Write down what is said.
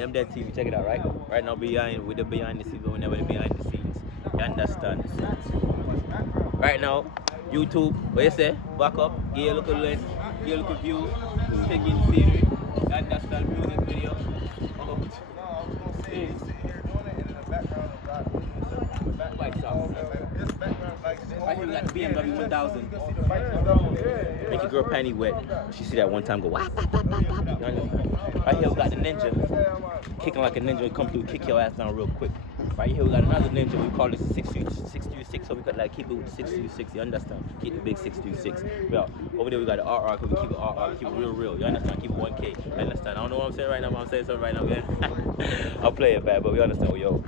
Them Dead TV, check it out, right? Right now with the behind the scenes, but whenever the behind the scenes. You understand? Right now, YouTube, what you say? Back up, give you a little lens, give you a little view, take in scenery. You understand music video. White Sox. Right here we got the BMW 1000. Make your girl panty wet. She see that one time go wap, wap, wap, wap, wap. You understand? Right here we got the Ninja. Kicking like a ninja, we come through, kick your ass down real quick. Right here we got another Ninja, we call this 636, so we could like keep it with 626, you understand? Keep the big 626. Well, over there we got the RR, cause we keep it RR, keep it real, you understand? Keep it 1K, you understand? I don't know what I'm saying right now, but I'm saying something right now, man. I'll play it bad, but we understand, yo.